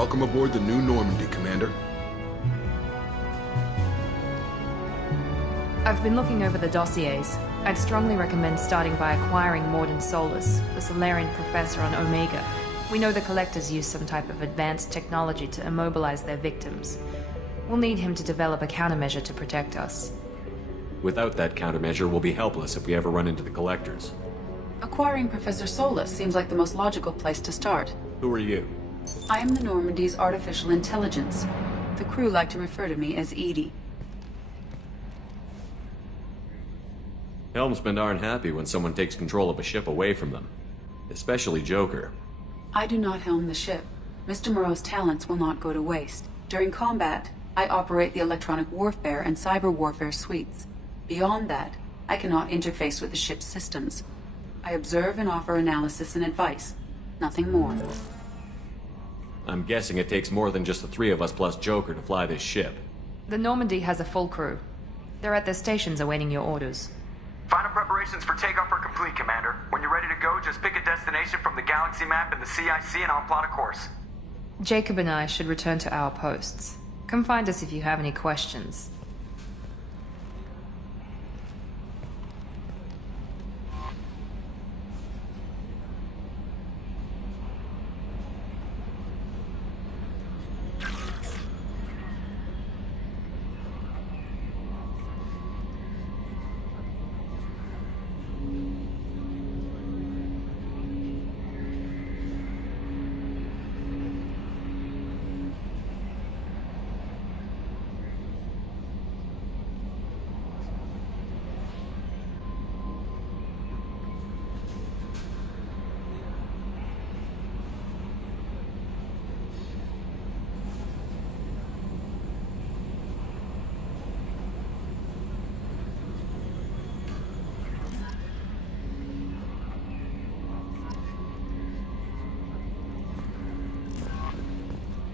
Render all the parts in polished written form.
Welcome aboard the new Normandy, Commander. I've been looking over the dossiers. I'd strongly recommend starting by acquiring Morden Solus, the Solarian professor on Omega. We know the Collectors use some type of advanced technology to immobilize their victims. We'll need him to develop a countermeasure to protect us. Without that countermeasure, we'll be helpless if we ever run into the Collectors. Acquiring Professor Solus seems like the most logical place to start. Who are you? I am the Normandy's artificial intelligence. The crew like to refer to me as Edie. Helmsmen aren't happy when someone takes control of a ship away from them. Especially Joker. I do not helm the ship. Mr. Moreau's talents will not go to waste. During combat, I operate the electronic warfare and cyber warfare suites. Beyond that, I cannot interface with the ship's systems. I observe and offer analysis and advice. Nothing more. I'm guessing it takes more than just the three of us plus Joker to fly this ship. The Normandy has a full crew. They're at their stations awaiting your orders. Final preparations for takeoff are complete, Commander. When you're ready to go, just pick a destination from the galaxy map and the CIC and I'll plot a course. Jacob and I should return to our posts. Come find us if you have any questions.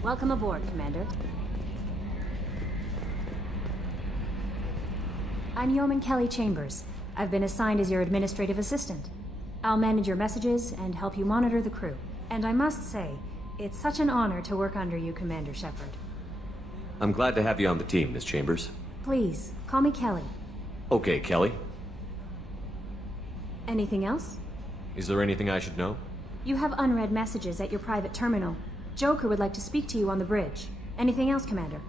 Welcome aboard, Commander. I'm Yeoman Kelly Chambers. I've been assigned as your administrative assistant. I'll manage your messages and help you monitor the crew. And I must say, it's such an honor to work under you, Commander Shepard. I'm glad to have you on the team, Miss Chambers. Please, call me Kelly. Okay, Kelly. Anything else? Is there anything I should know? You have unread messages at your private terminal. Joker would like to speak to you on the bridge. Anything else, Commander?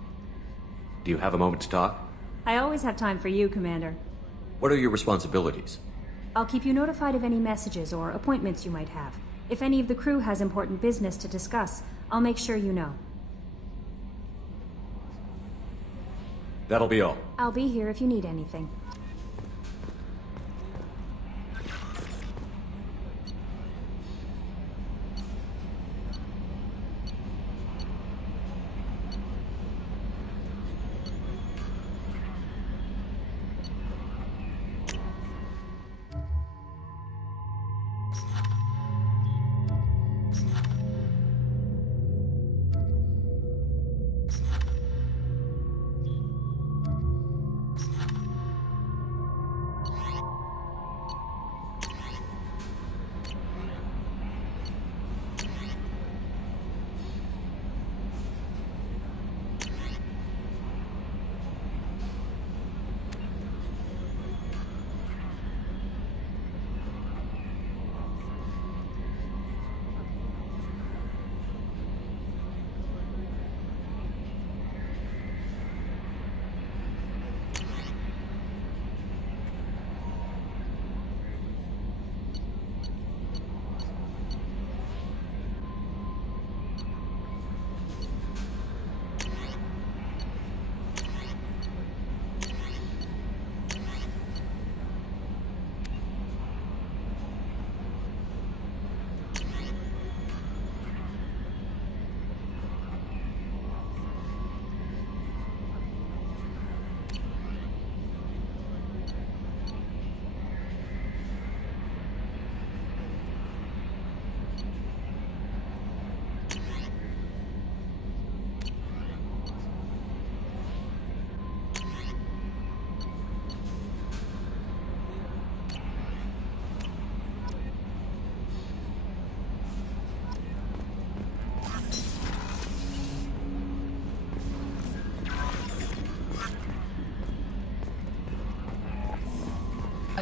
Do you have a moment to talk? I always have time for you, Commander. What are your responsibilities? I'll keep you notified of any messages or appointments you might have. If any of the crew has important business to discuss, I'll make sure you know. That'll be all. I'll be here if you need anything.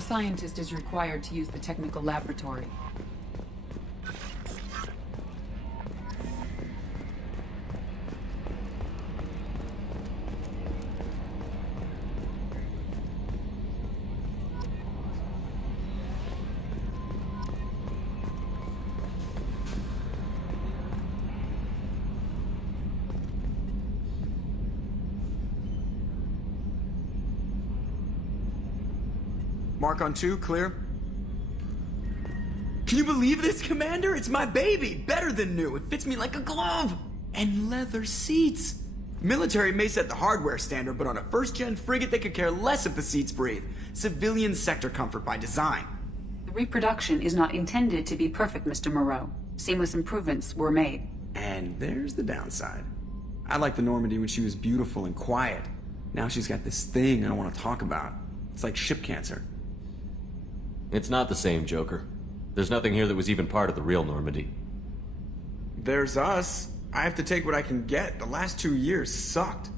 scientist is required to use the technical laboratory. Mark on 2, clear. Can you believe this, Commander? It's my baby! Better than new. It fits me like a glove! And leather seats! Military may set the hardware standard, but on a first-gen frigate they could care less if the seats breathe. Civilian sector comfort by design. The reproduction is not intended to be perfect, Mr. Moreau. Seamless improvements were made. And there's the downside. I liked the Normandy when she was beautiful and quiet. Now she's got this thing I don't want to talk about. It's like ship cancer. It's not the same, Joker. There's nothing here that was even part of the real Normandy. There's us. I have to take what I can get. The last 2 years sucked.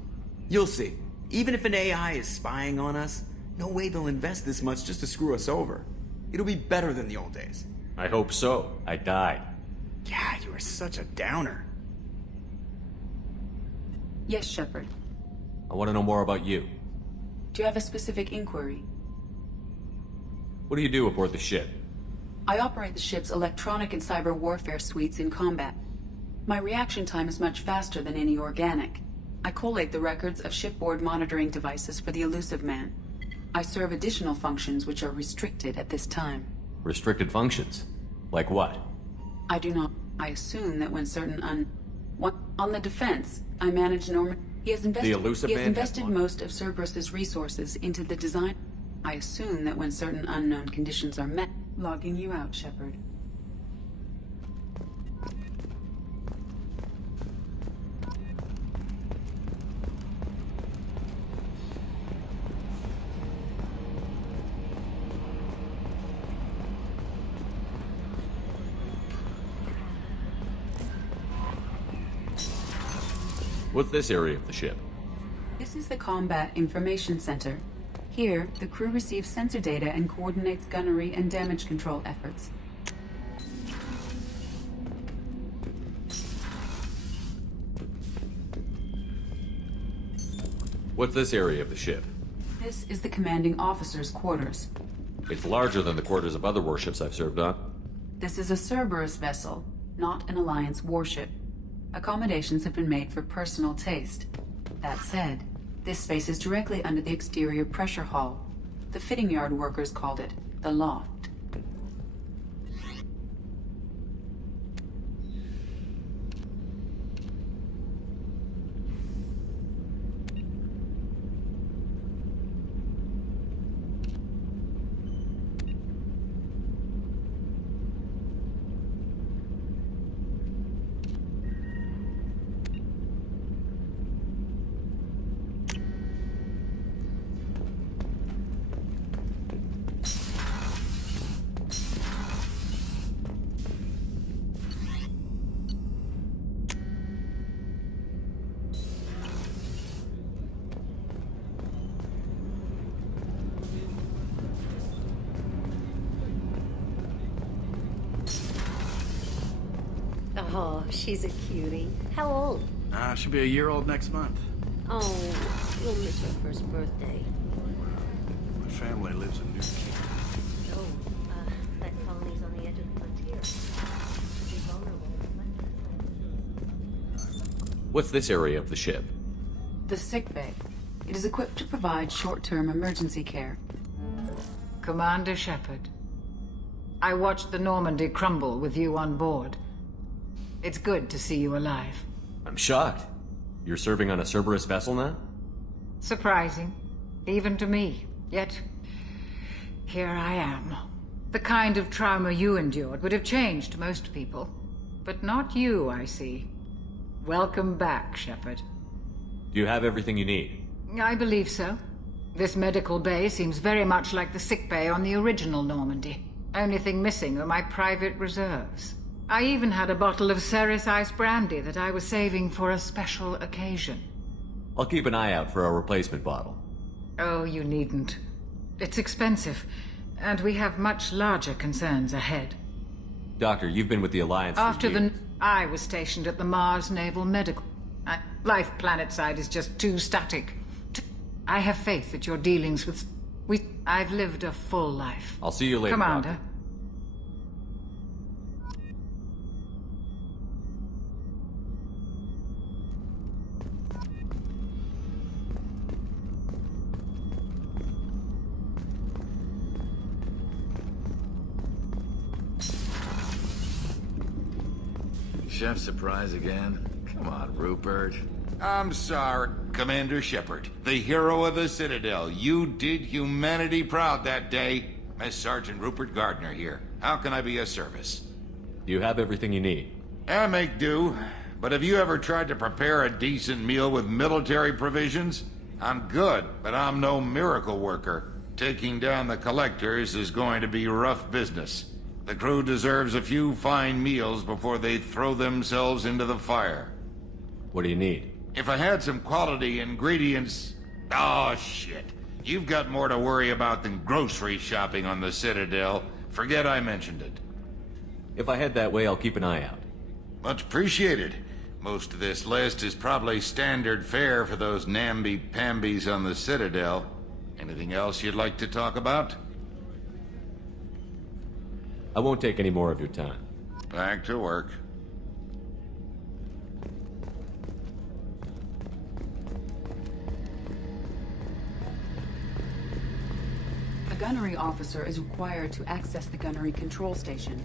You'll see. Even if an AI is spying on us, no way they'll invest this much just to screw us over. It'll be better than the old days. I hope so. I died. Yeah, you are such a downer. Yes, Shepard. I want to know more about you. Do you have a specific inquiry? What do you do aboard the ship? I operate the ship's electronic and cyber warfare suites in combat. My reaction time is much faster than any organic. I collate the records of shipboard monitoring devices for the elusive man. I serve additional functions which are restricted at this time. Restricted functions? Like what? I do not. I assume that when certain on the defense, I manage Norman. He has invested most of Cerberus's resources into the design. I assume that when certain unknown conditions are met, logging you out, Shepard. What's this area of the ship? This is the Combat Information Center. Here, the crew receives sensor data and coordinates gunnery and damage control efforts. What's this area of the ship? This is the commanding officer's quarters. It's larger than the quarters of other warships I've served on. This is a Cerberus vessel, not an Alliance warship. Accommodations have been made for personal taste. That said, this space is directly under the exterior pressure hull. The fitting yard workers called it the loft. Oh, she's a cutie. How old? She'll be a year old next month. Oh, you'll miss her first birthday. My family lives in New Kingdom. Oh, that colony's on the edge of the frontier. Be vulnerable. What's this area of the ship? The sick bay. It is equipped to provide short-term emergency care. Commander Shepard, I watched the Normandy crumble with you on board. It's good to see you alive. I'm shocked. You're serving on a Cerberus vessel now? Surprising, even to me. Yet, here I am. The kind of trauma you endured would have changed most people. But not you, I see. Welcome back, Shepard. Do you have everything you need? I believe so. This medical bay seems very much like the sick bay on the original Normandy. Only thing missing are my private reserves. I even had a bottle of Ceres Ice brandy that I was saving for a special occasion. I'll keep an eye out for a replacement bottle. Oh, you needn't. It's expensive, And we have much larger concerns ahead. Doctor, you've been with the Alliance for After years. I was stationed at the Mars Naval Medical. Life planetside is just too static. I have faith that your dealings with... I've lived a full life. I'll see you later, Commander. Doctor. Chef surprise again? Come on, Rupert. I'm sorry, Commander Shepard, the hero of the Citadel. You did humanity proud that day. Miss Sergeant Rupert Gardner here. How can I be of service? You have everything you need. I make do. But have you ever tried to prepare a decent meal with military provisions? I'm good, but I'm no miracle worker. Taking down the collectors is going to be rough business. The crew deserves a few fine meals before they throw themselves into the fire. What do you need? If I had some quality ingredients... Oh, shit. You've got more to worry about than grocery shopping on the Citadel. Forget I mentioned it. If I head that way, I'll keep an eye out. Much appreciated. Most of this list is probably standard fare for those namby-pambies on the Citadel. Anything else you'd like to talk about? I won't take any more of your time. Back to work. A gunnery officer is required to access the gunnery control station.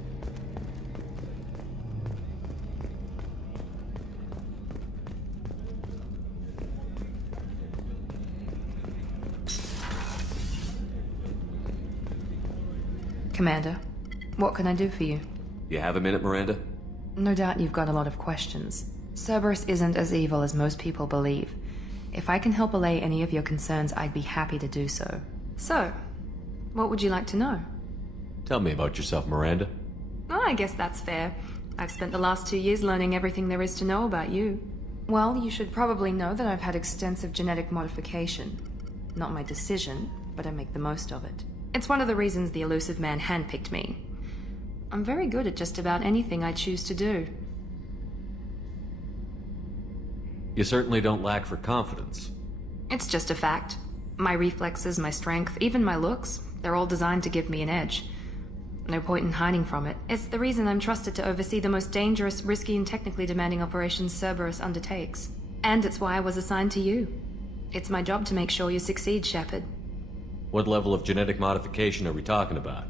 Commander, what can I do for you? You have a minute, Miranda? No doubt you've got a lot of questions. Cerberus isn't as evil as most people believe. If I can help allay any of your concerns, I'd be happy to do so. So, what would you like to know? Tell me about yourself, Miranda. Oh, I guess that's fair. I've spent the last 2 years learning everything there is to know about you. Well, you should probably know that I've had extensive genetic modification. Not my decision, but I make the most of it. It's one of the reasons the elusive man handpicked me. I'm very good at just about anything I choose to do. You certainly don't lack for confidence. It's just a fact. My reflexes, my strength, even my looks, they're all designed to give me an edge. No point in hiding from it. It's the reason I'm trusted to oversee the most dangerous, risky, and technically demanding operations Cerberus undertakes. And it's why I was assigned to you. It's my job to make sure you succeed, Shepard. What level of genetic modification are we talking about?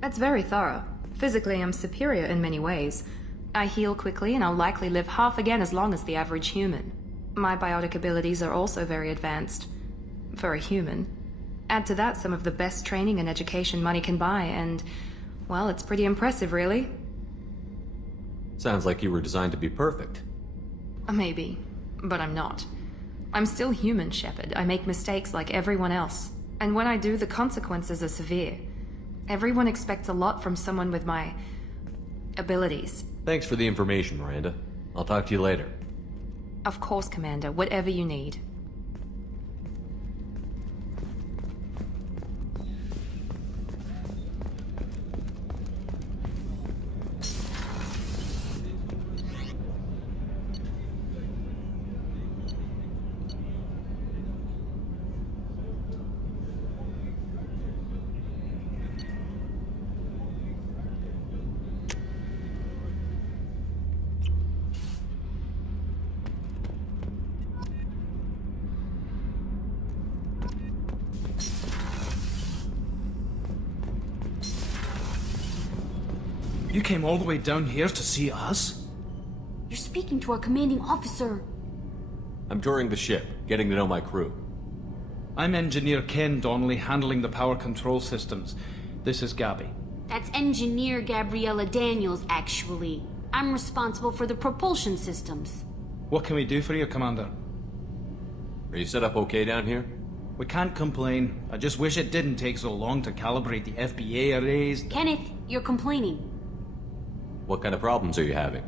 That's very thorough. Physically, I'm superior in many ways. I heal quickly, and I'll likely live half again as long as the average human. My biotic abilities are also very advanced. For a human. Add to that some of the best training and education money can buy, and... well, it's pretty impressive, really. Sounds like you were designed to be perfect. Maybe, but I'm not. I'm still human, Shepard. I make mistakes like everyone else. And when I do, the consequences are severe. Everyone expects a lot from someone with my... abilities. Thanks for the information, Miranda. I'll talk to you later. Of course, Commander. Whatever you need. You came all the way down here to see us? You're speaking to our commanding officer. I'm touring the ship, getting to know my crew. I'm Engineer Ken Donnelly, handling the power control systems. This is Gabby. That's Engineer Gabriella Daniels, actually. I'm responsible for the propulsion systems. What can we do for you, Commander? Are you set up okay down here? We can't complain. I just wish it didn't take so long to calibrate the FBA arrays. Kenneth, you're complaining. What kind of problems are you having?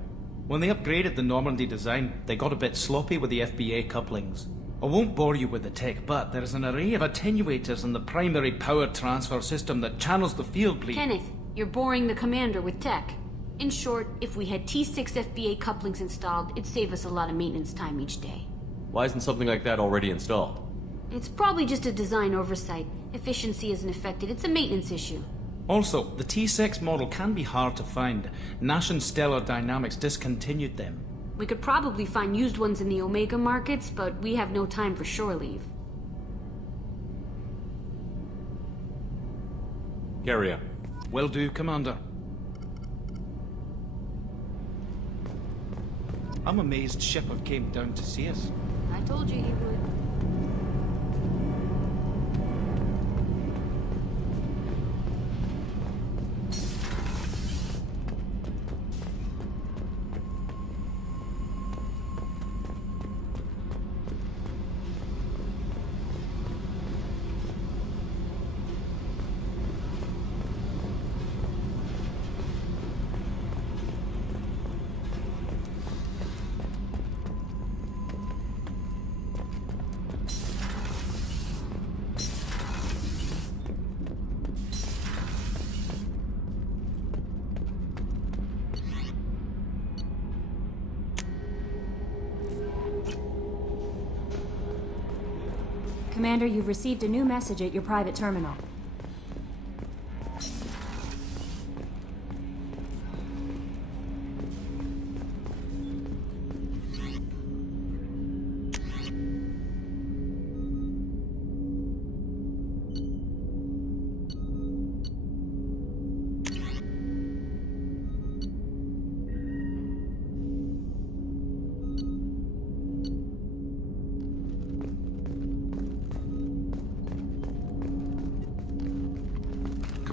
When they upgraded the Normandy design, they got a bit sloppy with the FBA couplings. I won't bore you with the tech, but there is an array of attenuators in the primary power transfer system that channels the field bleed. Kenneth, you're boring the commander with tech. In short, if we had T6 FBA couplings installed, it'd save us a lot of maintenance time each day. Why isn't something like that already installed? It's probably just a design oversight. Efficiency isn't affected, it's a maintenance issue. Also, the T6 model can be hard to find. Nash and Stellar Dynamics discontinued them. We could probably find used ones in the Omega markets, but we have no time for shore leave. Carry on. Will do, Commander. I'm amazed Shepard came down to see us. I told you he would. Commander, you've received a new message at your private terminal.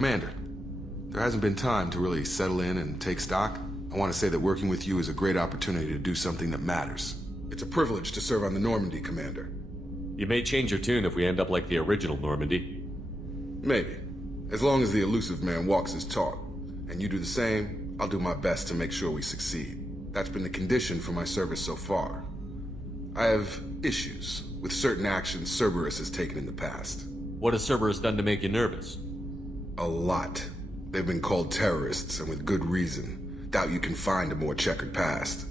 Commander, there hasn't been time to really settle in and take stock. I want to say that working with you is a great opportunity to do something that matters. It's a privilege to serve on the Normandy, Commander. You may change your tune if we end up like the original Normandy. Maybe. As long as the elusive man walks his talk, and you do the same, I'll do my best to make sure we succeed. That's been the condition for my service so far. I have issues with certain actions Cerberus has taken in the past. What has Cerberus done to make you nervous? A lot. They've been called terrorists, and with good reason. Doubt you can find a more checkered past.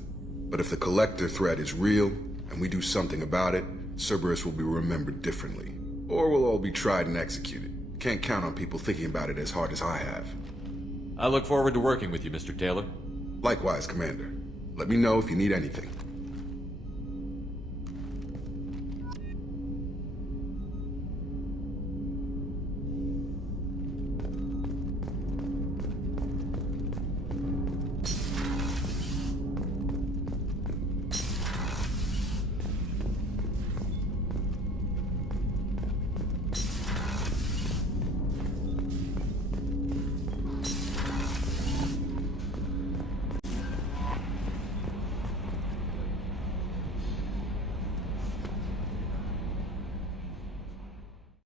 But if the Collector threat is real, and we do something about it, Cerberus will be remembered differently. Or we'll all be tried and executed. Can't count on people thinking about it as hard as I have. I look forward to working with you, Mr. Taylor. Likewise, Commander. Let me know if you need anything.